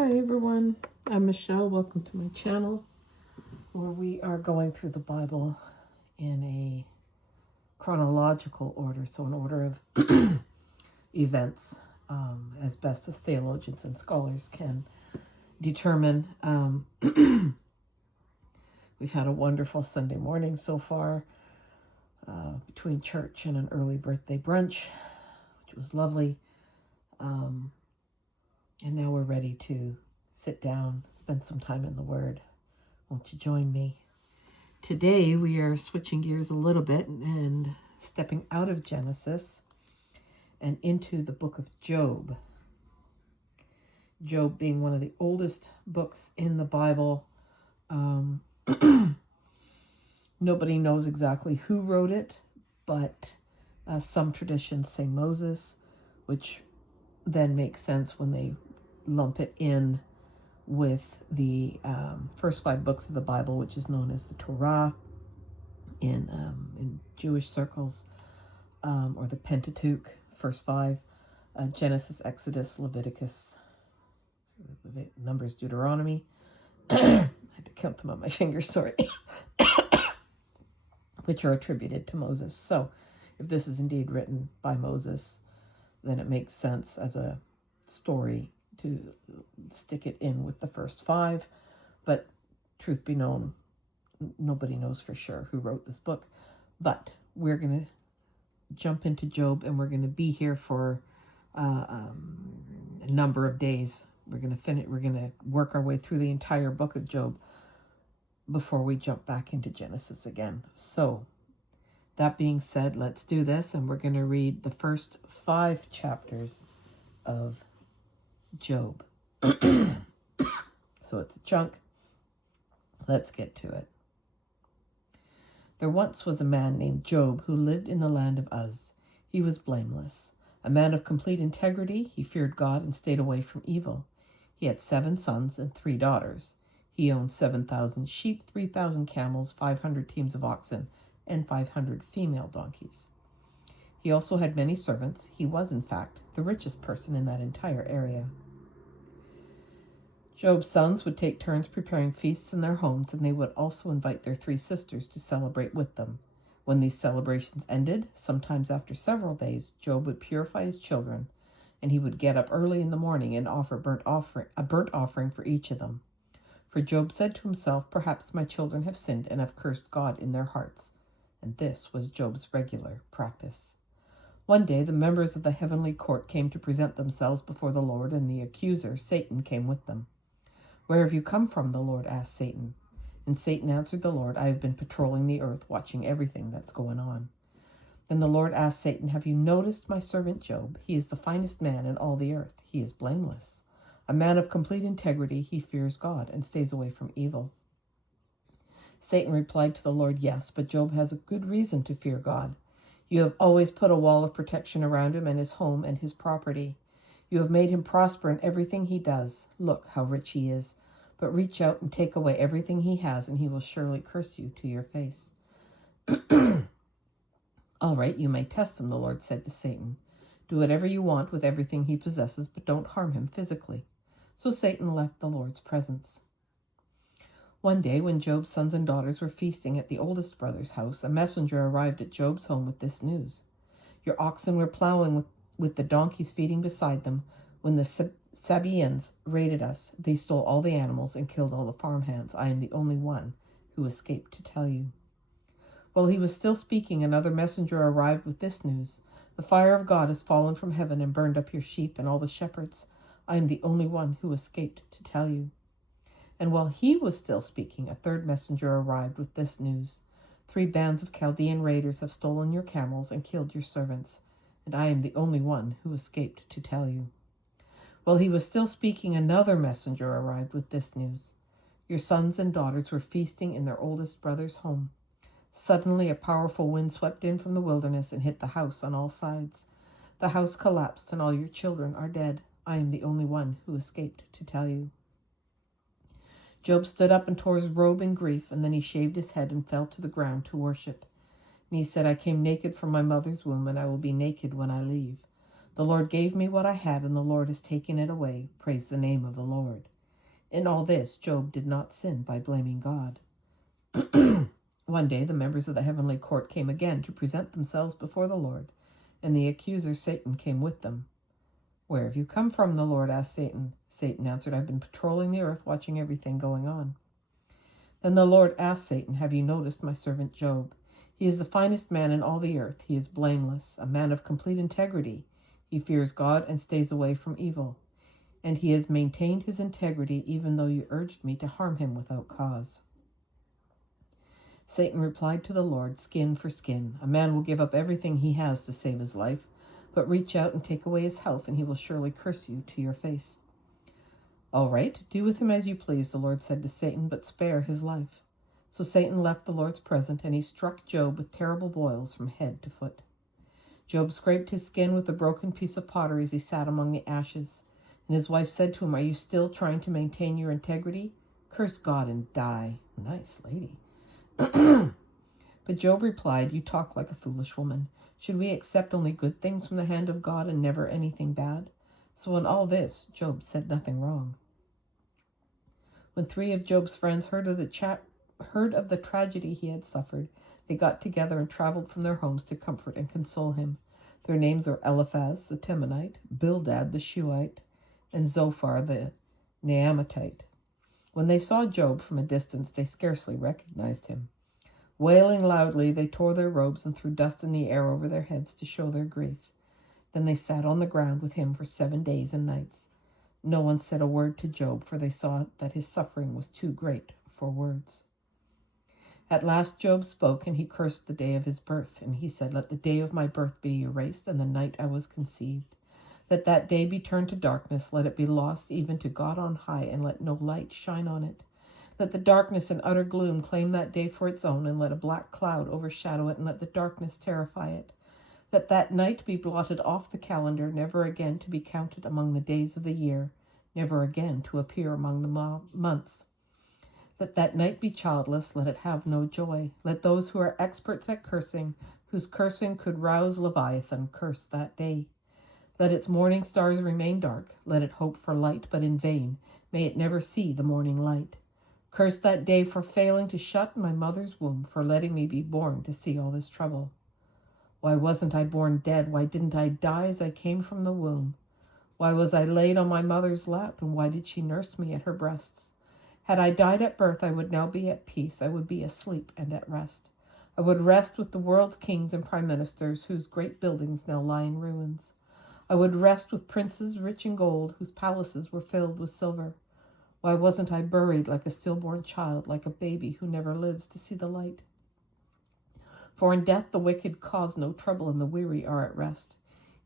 Hi everyone, I'm Michelle. Welcome to my channel where we are going through the Bible in a chronological order, so an order of events as best as theologians and scholars can determine. We've had a wonderful Sunday morning so far between church and an early birthday brunch, which was lovely. And now we're ready to sit down, spend some time in the Word. Won't you join me? Today we are switching gears a little bit and stepping out of Genesis and into the book of Job. Job being one of the oldest books in the Bible. Nobody knows exactly who wrote it, but some traditions say Moses, which then makes sense when they lump it in with the first 5 books of the Bible, which is known as the Torah in Jewish circles, or the Pentateuch, first 5, Genesis, Exodus, Leviticus, Numbers, Deuteronomy. I had to count them on my fingers, sorry, which are attributed to Moses. So if this is indeed written by Moses, then it makes sense as a story to stick it in with the first 5. But truth be known, nobody knows for sure who wrote this book. But we're going to jump into Job, and we're going to be here for a number of days. We're going to work our way through the entire book of Job before we jump back into Genesis again. So that being said, let's do this, and we're going to read the first 5 chapters of Job. So it's a chunk. Let's get to it. There once was a man named Job who lived in the land of Uz. He was blameless, a man of complete integrity. He feared God and stayed away from evil. He had 7 sons and 3 daughters. He owned 7,000 sheep, 3,000 camels, 500 teams of oxen, and 500 female donkeys. He also had many servants. He was, in fact, the richest person in that entire area. Job's sons would take turns preparing feasts in their homes, and they would also invite their 3 sisters to celebrate with them. When these celebrations ended, sometimes after several days, Job would purify his children, and he would get up early in the morning and offer a burnt offering for each of them. For Job said to himself, "Perhaps my children have sinned and have cursed God in their hearts." And this was Job's regular practice. One day, the members of the heavenly court came to present themselves before the Lord, and the accuser, Satan, came with them. "Where have you come from?" the Lord asked Satan. And Satan answered the Lord, "I have been patrolling the earth, watching everything that's going on." Then the Lord asked Satan, "Have you noticed my servant Job? He is the finest man in all the earth. He is blameless. A man of complete integrity. He fears God and stays away from evil." Satan replied to the Lord, "Yes, but Job has a good reason to fear God. You have always put a wall of protection around him and his home and his property. You have made him prosper in everything he does. Look how rich he is. But reach out and take away everything he has, and he will surely curse you to your face." "All right, you may test him," the Lord said to Satan. "Do whatever you want with everything he possesses, but don't harm him physically." So Satan left the Lord's presence. One day, when Job's sons and daughters were feasting at the oldest brother's house, a messenger arrived at Job's home with this news: "Your oxen were plowing with the donkeys feeding beside them when the Sabaeans raided us. They stole all the animals and killed all the farmhands. I am the only one who escaped to tell you." While he was still speaking, another messenger arrived with this news: "The fire of God has fallen from heaven and burned up your sheep and all the shepherds. I am the only one who escaped to tell you." And while he was still speaking, a third messenger arrived with this news: "3 bands of Chaldean raiders have stolen your camels and killed your servants, and I am the only one who escaped to tell you." While he was still speaking, another messenger arrived with this news: "Your sons and daughters were feasting in their oldest brother's home. Suddenly, a powerful wind swept in from the wilderness and hit the house on all sides. The house collapsed, and all your children are dead. I am the only one who escaped to tell you." Job stood up and tore his robe in grief, and then he shaved his head and fell to the ground to worship. And he said, "I came naked from my mother's womb, and I will be naked when I leave. The Lord gave me what I had, and the Lord has taken it away. Praise the name of the Lord. In all this, Job did not sin by blaming God. One day, the members of the heavenly court came again to present themselves before the Lord, and the accuser Satan came with them. "Where have you come from?" the Lord asked Satan. Satan answered, "I've been patrolling the earth, watching everything going on." Then the Lord asked Satan, "Have you noticed my servant Job? He is the finest man in all the earth. He is blameless, a man of complete integrity. He fears God and stays away from evil. And he has maintained his integrity even though you urged me to harm him without cause." Satan replied to the Lord, "Skin for skin. A man will give up everything he has to save his life, but reach out and take away his health, and he will surely curse you to your face." "All right, do with him as you please," the Lord said to Satan, "but spare his life." So Satan left the Lord's presence, and he struck Job with terrible boils from head to foot. Job scraped his skin with a broken piece of pottery as he sat among the ashes. And his wife said to him, "Are you still trying to maintain your integrity? Curse God and die." Nice lady. But Job replied, "You talk like a foolish woman. Should we accept only good things from the hand of God and never anything bad?" So in all this, Job said nothing wrong. When 3 of Job's friends heard of the tragedy he had suffered, they got together and traveled from their homes to comfort and console him. Their names were Eliphaz the Temanite, Bildad the Shuhite, and Zophar the Naamatite. When they saw Job from a distance, they scarcely recognized him. Wailing loudly, they tore their robes and threw dust in the air over their heads to show their grief. Then they sat on the ground with him for 7 days and nights. No one said a word to Job, for they saw that his suffering was too great for words. At last Job spoke, and he cursed the day of his birth. And he said, "Let the day of my birth be erased, and the night I was conceived. Let that day be turned to darkness, let it be lost even to God on high, and let no light shine on it. Let the darkness and utter gloom claim that day for its own, and let a black cloud overshadow it, and let the darkness terrify it. Let that night be blotted off the calendar, never again to be counted among the days of the year, never again to appear among the months. Let that night be childless, let it have no joy. Let those who are experts at cursing, whose cursing could rouse Leviathan, curse that day. Let its morning stars remain dark. Let it hope for light, but in vain. May it never see the morning light. Curse that day for failing to shut my mother's womb, for letting me be born to see all this trouble. Why wasn't I born dead? Why didn't I die as I came from the womb? Why was I laid on my mother's lap, and why did she nurse me at her breasts? Had I died at birth, I would now be at peace. I would be asleep and at rest. I would rest with the world's kings and prime ministers, whose great buildings now lie in ruins. I would rest with princes rich in gold, whose palaces were filled with silver. Why wasn't I buried like a stillborn child, like a baby who never lives to see the light? For in death the wicked cause no trouble, and the weary are at rest.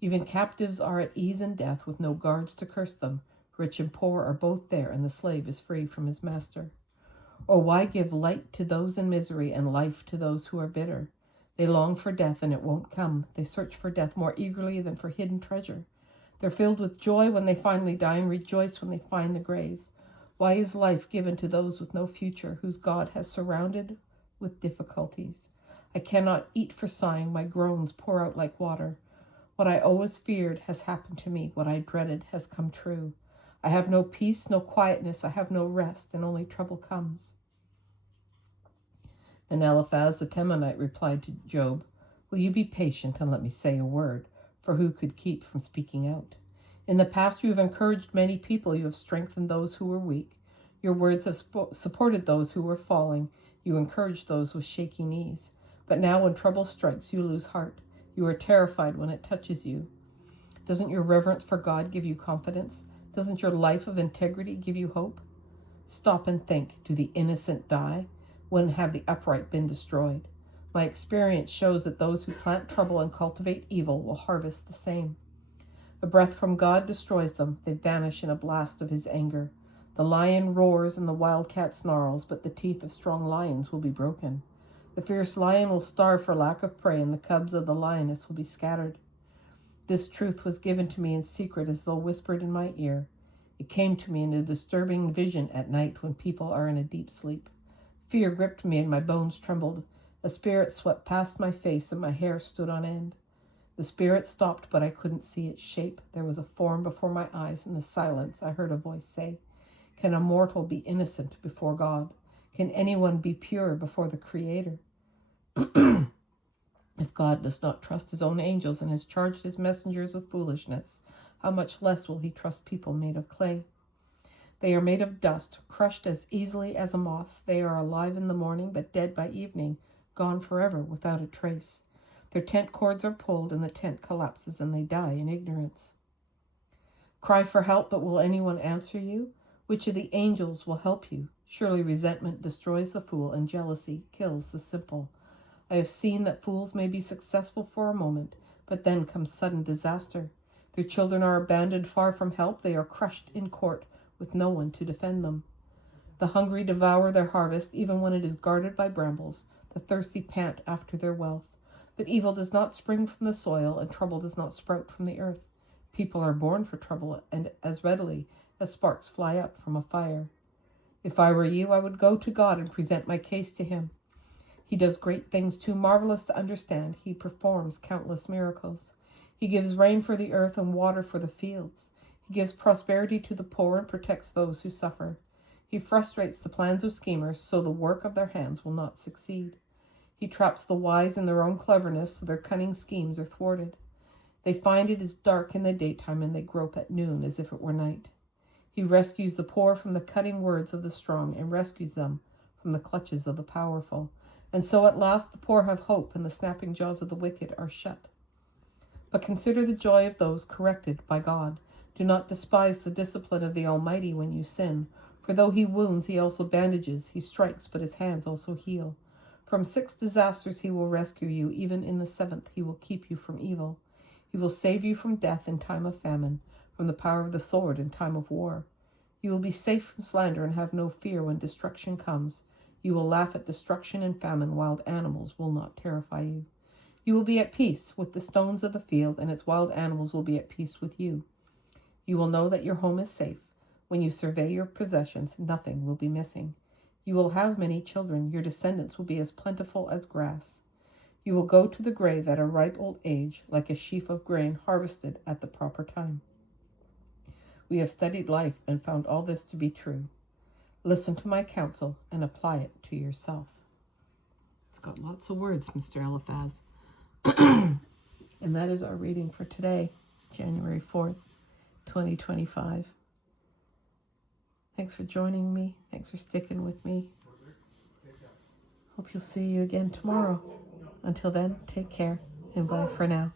Even captives are at ease in death, with no guards to curse them. Rich and poor are both there, and the slave is free from his master. Or why give light to those in misery and life to those who are bitter? They long for death, and it won't come. They search for death more eagerly than for hidden treasure. They're filled with joy when they finally die, and rejoice when they find the grave. Why is life given to those with no future, whose God has surrounded with difficulties? I cannot eat for sighing. My groans pour out like water. What I always feared has happened to me. What I dreaded has come true. I have no peace, no quietness. I have no rest, and only trouble comes. Then Eliphaz the Temanite replied to Job, "Will you be patient and let me say a word? For who could keep from speaking out? In the past you have encouraged many people. You have strengthened those who were weak. Your words have supported those who were falling. You encouraged those with shaky knees. But now when trouble strikes, you lose heart. You are terrified when it touches you. Doesn't your reverence for God give you confidence? Doesn't your life of integrity give you hope? Stop and think. Do the innocent die? When have the upright been destroyed? My experience shows that those who plant trouble and cultivate evil will harvest the same. A breath from God destroys them. They vanish in a blast of his anger. The lion roars and the wildcat snarls, but the teeth of strong lions will be broken. The fierce lion will starve for lack of prey, and the cubs of the lioness will be scattered. This truth was given to me in secret, as though whispered in my ear. It came to me in a disturbing vision at night when people are in a deep sleep. Fear gripped me and my bones trembled. A spirit swept past my face and my hair stood on end. The spirit stopped, but I couldn't see its shape. There was a form before my eyes. In the silence, I heard a voice say, Can a mortal be innocent before God? Can anyone be pure before the Creator? If God does not trust his own angels and has charged his messengers with foolishness, how much less will he trust people made of clay? They are made of dust, crushed as easily as a moth. They are alive in the morning, but dead by evening, gone forever without a trace. Their tent cords are pulled, and the tent collapses, and they die in ignorance. Cry for help, but will anyone answer you? Which of the angels will help you? Surely resentment destroys the fool, and jealousy kills the simple. I have seen that fools may be successful for a moment, but then comes sudden disaster. Their children are abandoned far from help. They are crushed in court with no one to defend them. The hungry devour their harvest, even when it is guarded by brambles. The thirsty pant after their wealth. But evil does not spring from the soil, and trouble does not sprout from the earth. People are born for trouble, and as readily as sparks fly up from a fire. If I were you, I would go to God and present my case to him. He does great things too marvelous to understand. He performs countless miracles. He gives rain for the earth and water for the fields. He gives prosperity to the poor and protects those who suffer. He frustrates the plans of schemers, so the work of their hands will not succeed. He traps the wise in their own cleverness, so their cunning schemes are thwarted. They find it is dark in the daytime, and they grope at noon as if it were night. He rescues the poor from the cutting words of the strong, and rescues them from the clutches of the powerful. And so at last the poor have hope, and the snapping jaws of the wicked are shut. But consider the joy of those corrected by God. Do not despise the discipline of the Almighty when you sin. For though he wounds, he also bandages. He strikes, but his hands also heal. From 6 disasters he will rescue you. Even in the 7th he will keep you from evil. He will save you from death in time of famine, from the power of the sword in time of war. You will be safe from slander and have no fear when destruction comes. You will laugh at destruction and famine. Wild animals will not terrify you. You will be at peace with the stones of the field, and its wild animals will be at peace with you. You will know that your home is safe. When you survey your possessions, nothing will be missing. You will have many children. Your descendants will be as plentiful as grass. You will go to the grave at a ripe old age, like a sheaf of grain harvested at the proper time. We have studied life and found all this to be true. Listen to my counsel and apply it to yourself. It's got lots of words, Mr. Eliphaz. And that is our reading for today, January 4th, 2025. Thanks for joining me. Thanks for sticking with me. Hope you'll see you again tomorrow. Until then, take care and bye for now.